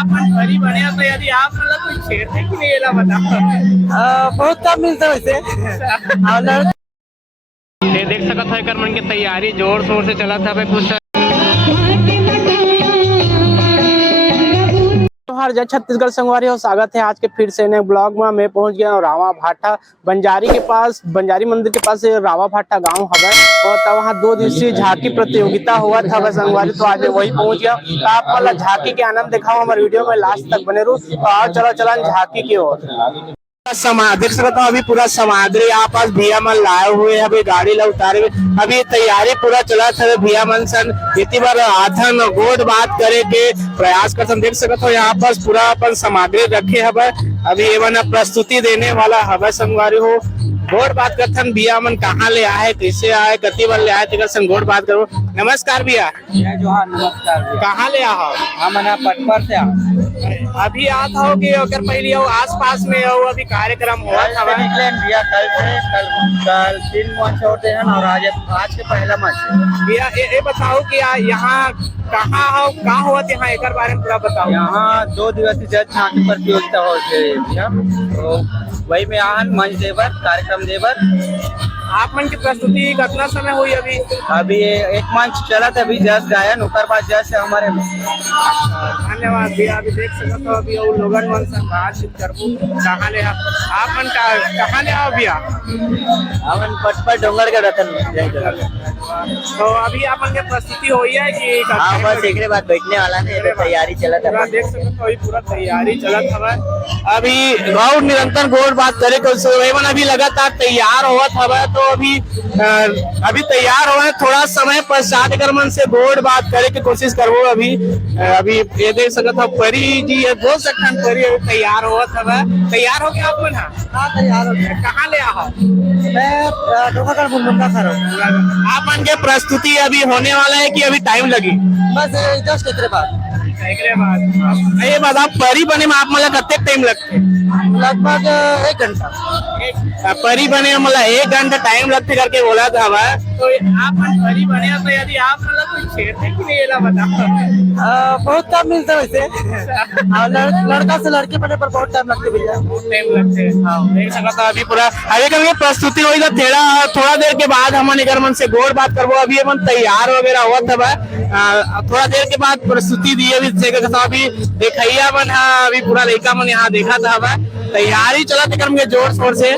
आपण घरी बने तो यदि आप मतलब कोई छेड़ते कि नहीं ये बताओ। बहुत कम मिलता है वैसे। ये देख सकत है कर मन की तैयारी जोर शोर से चला था कुछ हर जय छत्तीसगढ़ संगवारी हो। स्वागत है आज के फिर से नए ब्लॉग में। मैं पहुंच गया हूँ रावा भाटा बंजारी के पास, बंजारी मंदिर के पास रावा भाटा गांव है और तब वहाँ 2 दिवसीय झांकी प्रतियोगिता हुआ था संगवारी। तो आज मैं वही पहुंच गया। तो आप मतलब झांकी के आनंद दिखाओ हमारे वीडियो में लास्ट तक बने रहो। तो आओ चलो चला झांकी की ओर। देख सकता हूँ अभी पूरा सामग्री यहाँ पास भैया मन लाए हुए हैं, अभी गाड़ी ला उतारे हुए, अभी तैयारी पूरा चला था। भैया मन सन इतनी बार आथन गोड बात करे के प्रयास करते। देख सकते हो यहाँ पास पूरा अपन सामग्री रखे हवे, अभी ये मन प्रस्तुति देने वाला हवे संगवारी हो। गोड बात करथन भैया मन कहाँ ले आए, कैसे आए, कति बार ले आए, तेकर संग गोड बात करो। नमस्कार भैया। जोहार नमस्कार। कहाँ ले आओ? हम पटपर से अभी आता हो कि अगर पहले हो आस पास में हो, अभी कार्यक्रम हुआ था निकले भैया कल 3 मंच होते हैं और आज के पहला मंच। भैया ये बताओ कि यहाँ कहाँ हो, कहाँ हुआ यहाँ एक बारे में पूरा बताओ। यहाँ 2 दिवसीय जज झांकी प्रतियोगिता होते भैया, तो वही में आहन मंच देवर कार्यक्रम देवर। आप मन की प्रस्तुति कितना समय हुई? अभी एक मंच चला था, अभी जज गायन उकर बाद जज से हमारे। धन्यवाद भैया। अभी देख सकते हो अभी वो लोगन मन से बातचीत करबो। कहाँ ले आप मन कहाँ ले आओ भैया? हमन पटपर डोंगर के रतन। तो अभी आप मन के प्रस्तुति हुई है कि? हाँ बस एक बाद बैठने वाला ने तो तैयारी चलत है। देख सकते हो अभी पूरा तैयारी चलत हवे। अभी गाँव निरंतर गोड़ बात करे तो अभी लगातार तैयार होवत हवे। तो अभी तैयार हो है, थोड़ा समय पश्चात अगर मन से गोड़ बात करे की कोशिश करो। अभी ये देख सकते हो परी जी बोल सकते हैं, परी अभी तैयार हो तैयार हो गया आप मन? हाँ तैयार हो गया। कहाँ ले आओ? मैं डोंगर बुंडा सर। आप मन के प्रस्तुति अभी होने वाला है कि अभी टाइम लगी? बस जस्ट एक बाद। ये बता परी बने में आप मतलब कितने टाइम लगते? लगभग 1 घंटा। परी बने मतलब 1 घंटा टाइम लगते करके बोला था। तो आप परी बने तो यदि आप मतलब कोई छेड़ते कि नहीं ये बताओ। बहुत कम मिलता है वैसे। लड़का से लड़के बने पर बहुत टाइम लगते भैया। टाइम लगते देख सकता अभी पूरा अभी करके प्रस्तुति हुई तो थोड़ा देर के बाद हम मन से गोड़ बात करबो। अभी अपन तैयार वगैरह हुआ था, थोड़ा देर के बाद प्रस्तुति दिए अभी देखैया मन अभी पूरा लड़का मन यहाँ देखा था। तैयारी चला थे जोर शोर से।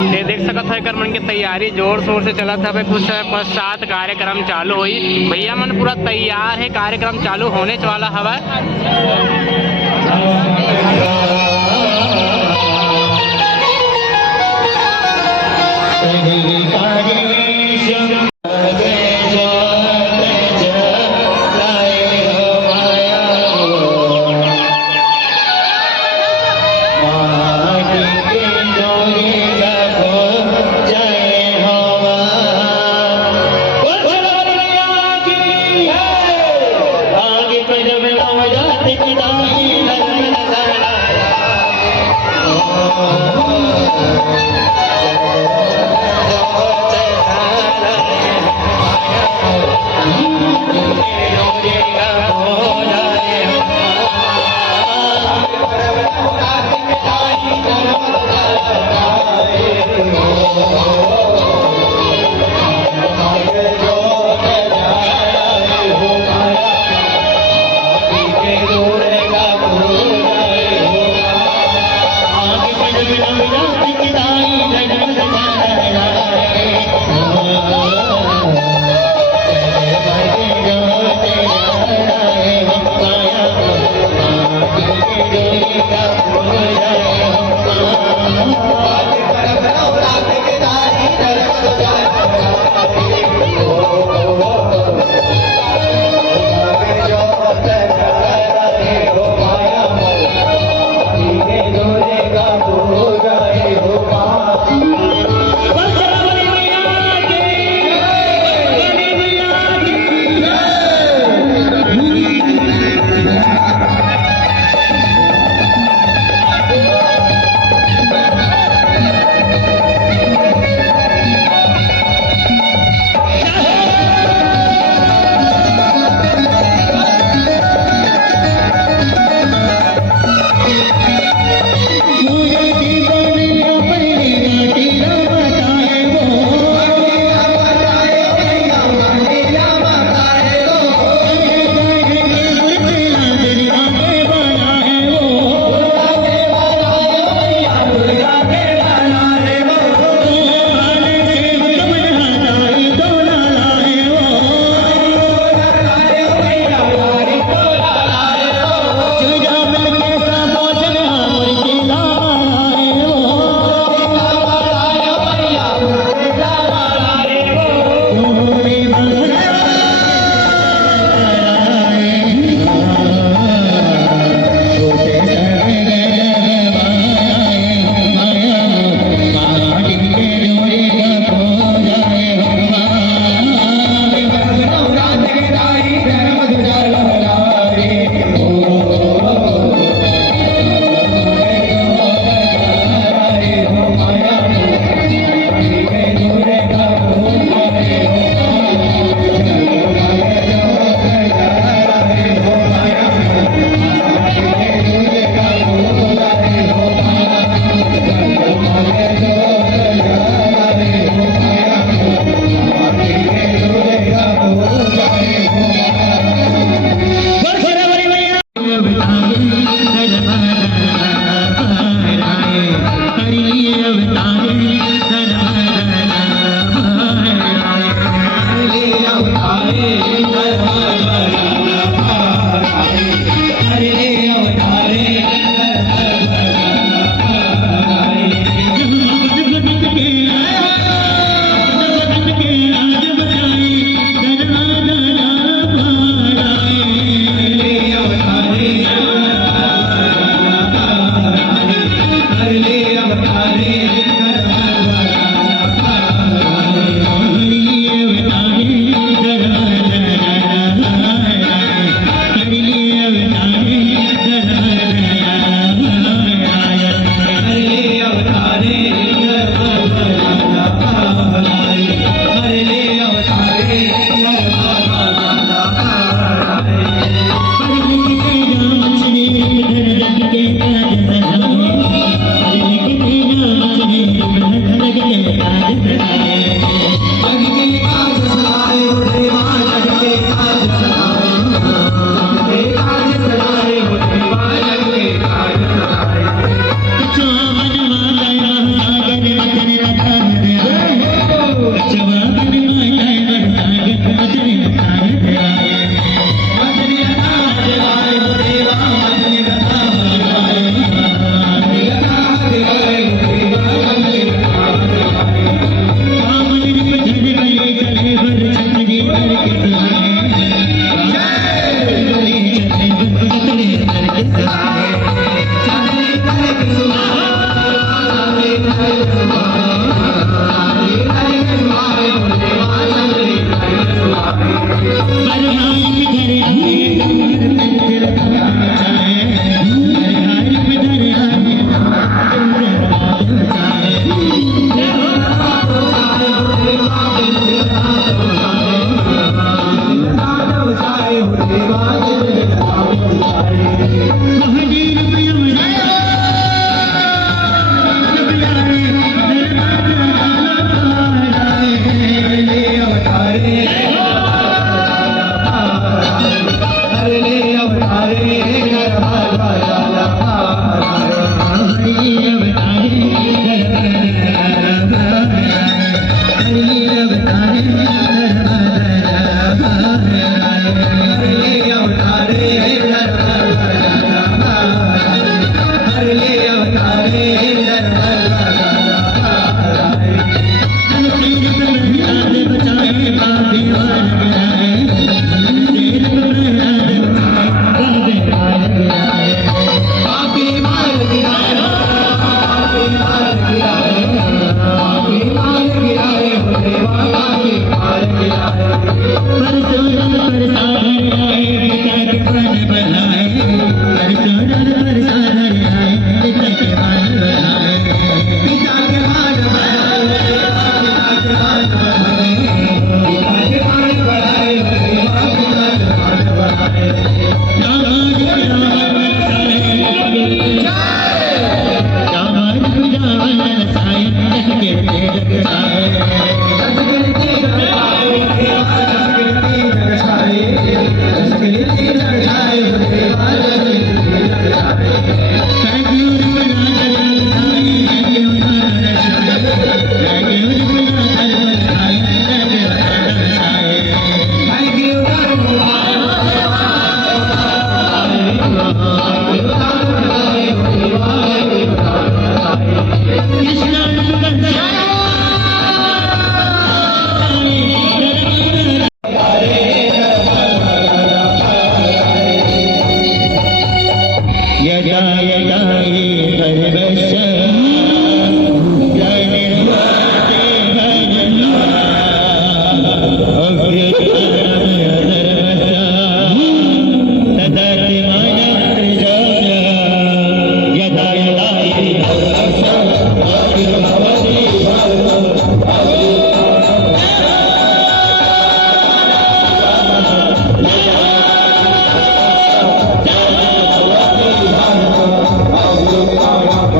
ये देख सकते है कर मन की तैयारी जोर शोर से चला था। कुछ पश्चात कार्यक्रम चालू हुई, भैया मन पूरा तैयार है, कार्यक्रम चालू होने वाला हवा।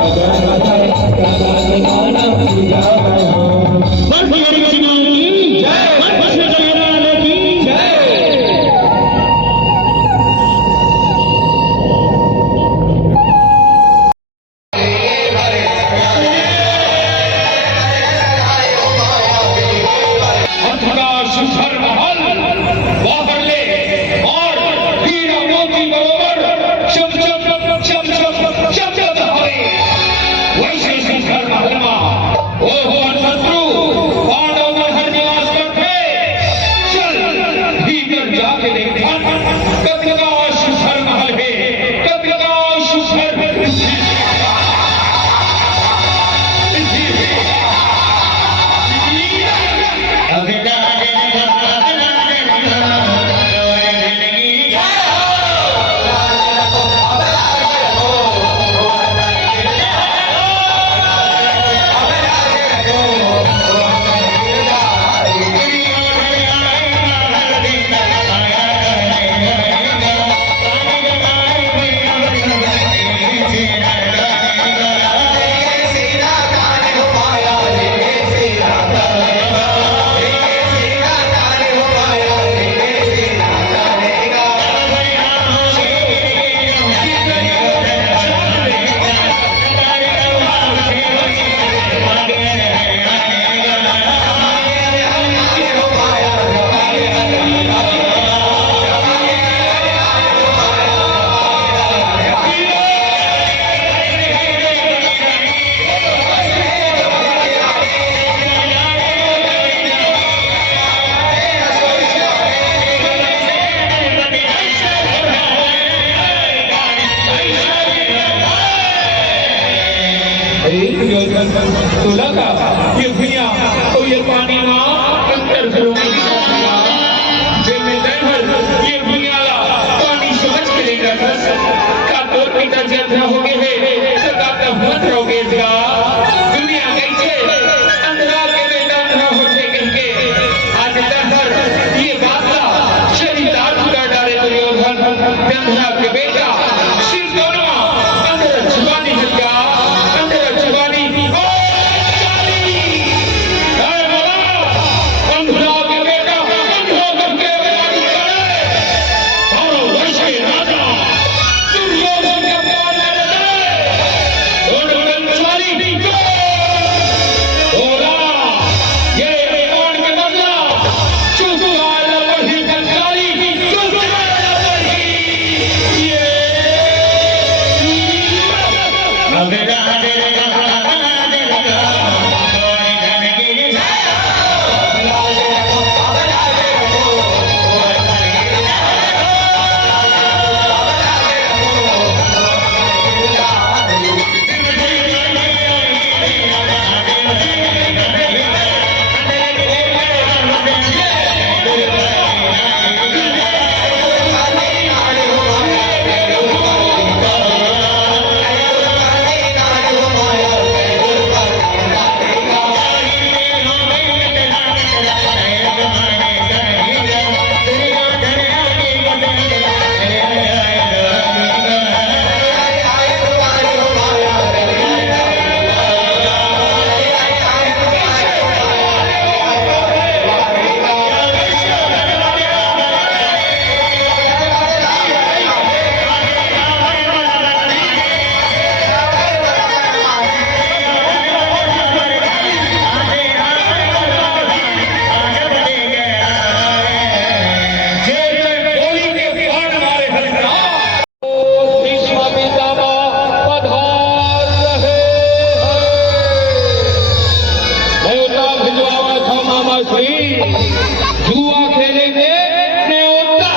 Thank you. तो लगा ये भैया तो ये पानी ना अंदर फिरोगी जिनमें दहर ये भैया पानी समझ के लेगा का तो पिता जब हो गए है सदा का मत रहोगे इसका दुनिया कैसे अंधरा के मैदान ना होते करके आज दहर ये बात का शरीदार का डाले दुर्योधन अंधरा के बेटा शिव दोनों अंधरा जुबानी हत्या अंधरा जुबानी जुआ खेलेंगे न्योता